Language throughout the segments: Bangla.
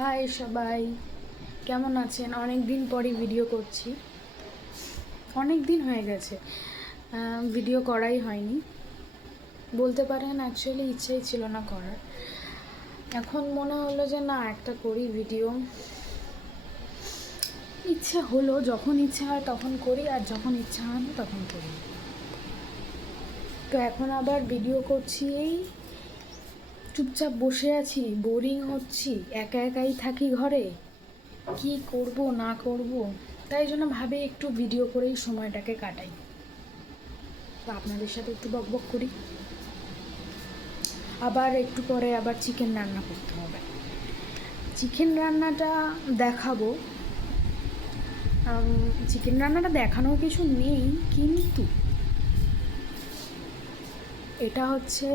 হাই সবাই, কেমন আছেন? অনেক দিন পরই ভিডিও করছি। অনেক দিন হয়ে গেছে ভিডিও করাই হয়নি, বলতে পারেন। অ্যাকচুয়ালি ইচ্ছেই ছিল না করার। এখন মনে হলো যে না, একটা করি ভিডিও। ইচ্ছে হলো, যখন ইচ্ছে হয় তখন করি, আর যখন ইচ্ছা হয় না তখন করি। তো এখন আবার ভিডিও করছি। এই চুপচাপ বসে আছি, বোরিং হচ্ছি, একা একাই থাকি ঘরে, কি করব না করব, তাই জন্য ভাবে একটু ভিডিও করেই সময়টাকে কাটাই। তো আপনাদের সাথে একটু বকবক করি। আবার একটু পরে আবার চিকেন রান্না করতে হবে। চিকেন রান্নাটা দেখাবো। চিকেন রান্নাটা দেখানোর কিছু নেই, কিন্তু এটা হচ্ছে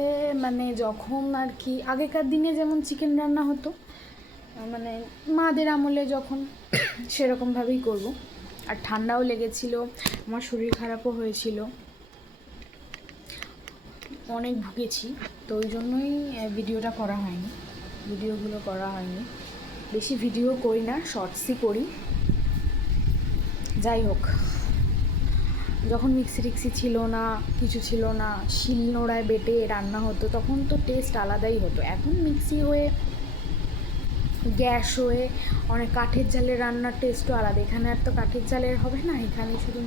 মানে যখন আর কি আগেকার দিনে যেমন চিকেন রান্না হতো, মানে মাদের আমলে যখন, সেরকমভাবেই করব। আর ঠান্ডাও লেগেছিল, আমার শরীর খারাপও হয়েছিল, অনেক ভুগেছি। তো ওই জন্যই ভিডিওগুলো করা হয়নি। বেশি ভিডিও করি না, শর্টসই করি। যাই হোক, যখন মিক্সি ছিল না, কিছু ছিল না, শিলনোড়ায় বেটে রান্না হতো, তখন তো টেস্ট আলাদাই হতো। এখন মিক্সি হয়ে, গ্যাস হয়ে, অনেক কাঠের জালের রান্নার টেস্টও আলাদা। এখানে আর তো কাঠের জালের হবে না, এখানে শুধু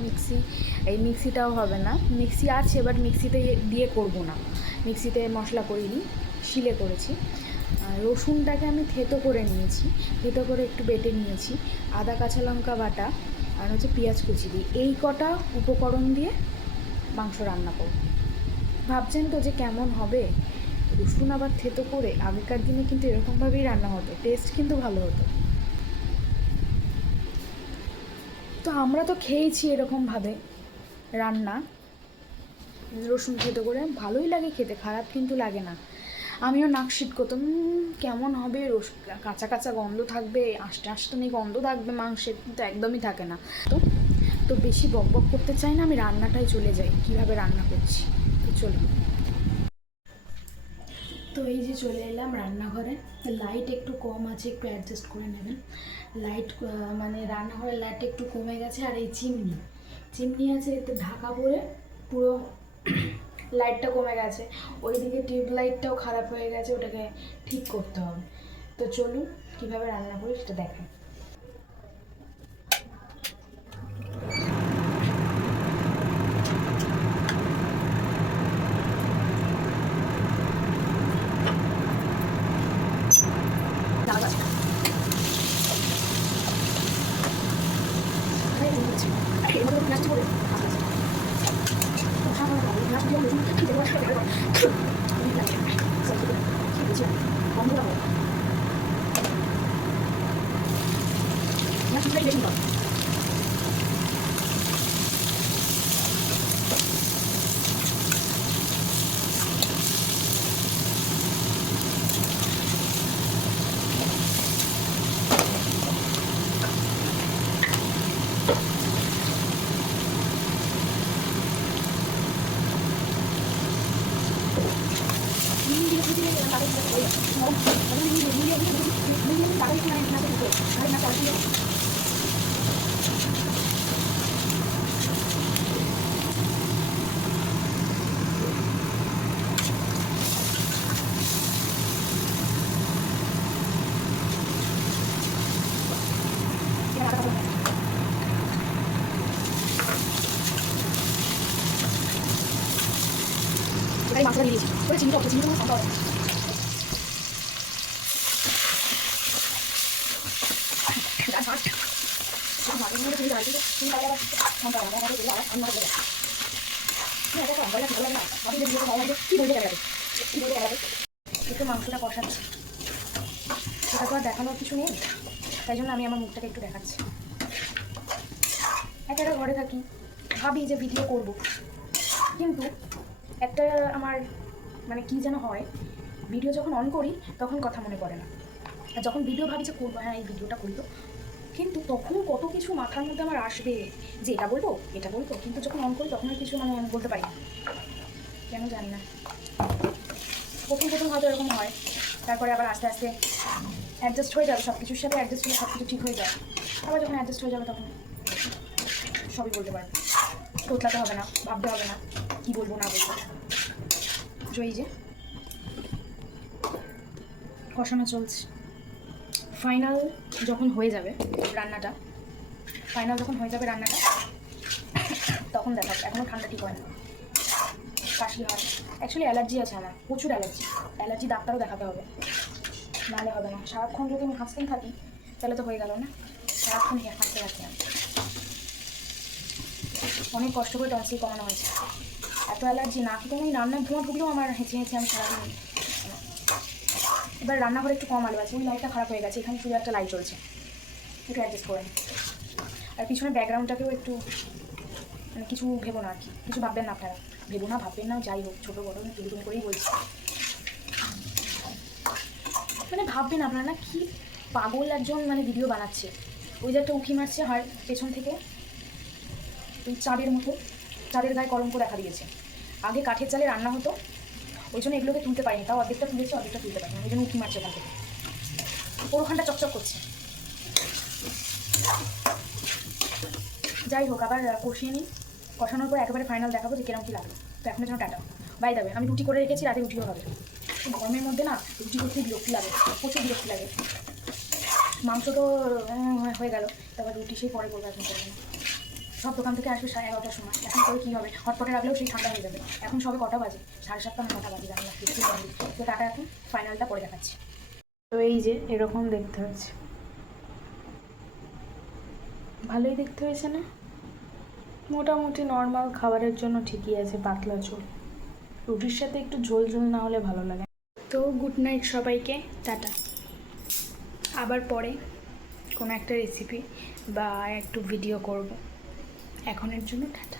মিক্সিটাও হবে না। মিক্সি আছে, বাট মিক্সিতে দিয়ে করব না। মিক্সিতে মশলা করিনি, শিলে করেছি। রসুনটাকে আমি থেতো করে নিয়েছি, থেতো করে একটু বেটে নিয়েছি। আদা কাঁচা লঙ্কা বাটা আর হচ্ছে পেঁয়াজ কুচি দিই। এই কটা উপকরণ দিয়ে মাংস রান্না করব। ভাবছেন তো যে কেমন হবে? রসুন আবার থেতো করে, আগেকার দিনে কিন্তু এরকমভাবেই রান্না হতো, টেস্ট কিন্তু ভালো হতো। তো আমরা তো খেয়েছি এরকমভাবে রান্না, রসুন থেতো করে। ভালোই লাগে খেতে, খারাপ কিন্তু লাগে না। আমিও নাক শীত করতাম, কেমন হবে, কাঁচা কাঁচা গন্ধ থাকবে, আস্তে আস্তে নেই গন্ধ থাকবে মাংসের, কিন্তু একদমই থাকে না। তো বেশি বকবক করতে চাই না, আমি রান্নাটাই চলে যাই, কীভাবে রান্না করছি। তো চলুন। তো এই যে চলে এলাম রান্নাঘরে। লাইট একটু কম আছে, একটু অ্যাডজাস্ট করে নেবেন। লাইট মানে রান্নাঘরের লাইট একটু কমে গেছে। আর এই চিমনি আছে, এতে ঢাকা পড়ে পুরো লাইটটা কমে গেছে। ওইদিকে টিউব লাইটটাও খারাপ হয়ে গেছে, ওটাকে ঠিক করতে হবে। তো চলুন কীভাবে রান্না করি সেটা দেখেন। মাছটা দিয়ে দিয়েছি, ওই চিনিটা অল্প, চিনিটা সম্ভব হবে। একটু মাংসটা কষাচ্ছি, সেটা তো আর দেখানোর কিছু নেই, তাই জন্য আমি আমার মুখটাকে একটু দেখাচ্ছি। একটা ঘরে থাকি, ভাবি যে ভিডিও করব, কিন্তু একটা আমার মানে কী যেন হয়, ভিডিও যখন অন করি তখন কথা মনে পড়ে না। আর যখন ভিডিও ভাবি যে করবো, হ্যাঁ এই ভিডিওটা করবো, কিন্তু তখন কত কিছু মাথার মধ্যে আমার আসবে যে এটা বলবো, কিন্তু যখন অন করি তখন আর কিছু মানে আমি বলতে পারি না, কেন জানি না। প্রথম হয়তো এরকম হয়, তারপরে আবার আস্তে আস্তে অ্যাডজাস্ট হয়ে যাবে, সব কিছুর সাথে অ্যাডজাস্ট হলে সব কিছু ঠিক হয়ে যায়। আবার যখন অ্যাডজাস্ট হয়ে যাবে তখন সবই বলতে পারবে, তোতলাতে হবে না, ভাবতে হবে না কী বলবো না বলবো। এই যে কষানো চলছে, ফাইনাল যখন হয়ে যাবে রান্নাটা, তখন দেখাবো। এখনও ঠান্ডা ঠিক হয় না, কাশি হয়, অ্যাকচুয়ালি অ্যালার্জি আছে আমার, প্রচুর অ্যালার্জি, ডাক্তারও দেখাতে হবে, নাহলে হবে না। সারাক্ষণ যদি আমি হাসতেই থাকি তাহলে তো হয়ে গেল না, সারাক্ষণ হাসতে থাকি আমি। অনেক কষ্ট করে টনসিল কমানো হয়েছে, এত অ্যালার্জি, না কি আমি রান্নার ধোঁয়া ঢুকলেও আমার হেঁচে আমি সারাদিন। এবার রান্নাঘরে একটু কম আলো আছে, ওই লাইটটা খারাপ হয়ে গেছে, এখানে শুধু একটা লাইট চলছে, একটু অ্যাডজাস্ট করে। আর পিছনে ব্যাকগ্রাউন্ডটাকেও একটু মানে কিছু ভেবো না আর কি, কিছু ভাববেন না আপনারা, ভাববেন না, যাই হোক ছোটো বড়ো এরকম করেই বলছি, মানে ভাববেন আপনারা না কি পাগল একজন মানে ভিডিও বানাচ্ছে। ওই যে একটা উঁকি মারছে আর পেছন থেকে ওই চাঁদের মতো, চাঁদের গায়ে কলঙ্ক দেখা দিয়েছে। আগে কাঠের চালে রান্না হতো, ওই জন্য এগুলোকে তুলতে পারিনি, তাও অর্ধেকটা তুলেছে, অর্ধেকটা তুলতে পারিনি, ওই জন্য উঁকি মারছে এখান থেকে, ওখানটা চকচক করছে। যাই হোক, আবার কষিয়ে নিই, কষানোর পর একেবারে ফাইনাল দেখাবো যে কিরম কী লাগলো। তো এখনের জন্য টাটা, বাই যাবে। আমি রুটি করে রেখেছি, রাতে রুটিও হবে। গরমের মধ্যে না রুটি করতে বিরক্তি লাগে, প্রচুর বিরক্তি লাগে। মাংস তো হয়ে গেল, তারপর রুটি সেই পরে করবো, এখন করবো না। সব দোকান থেকে আসবে 11:30টার সময়, এখন করে কী হবে, হটপটে রাখলেও সেই ঠান্ডা হয়ে যাবে। এখন সবে কটা বাজে, 7:30 9টা বাজে, জানি না কিছু বাজে। তো টাটা, এখন ফাইনালটা পরে দেখাচ্ছি। তো এই যে এরকম দেখতে হয়েছে, ভালোই দেখতে হয়েছে না? মোটামুটি নর্মাল খাবারের জন্য ঠিকই আছে, পাতলা ঝোল, রুটির সাথে একটু ঝোল ঝোল না হলে ভালো লাগে। তো গুড নাইট সবাইকে, টাটা। আবার পরে কোনো একটা রেসিপি বা একটু ভিডিও করব, এখনের জন্য টাটা।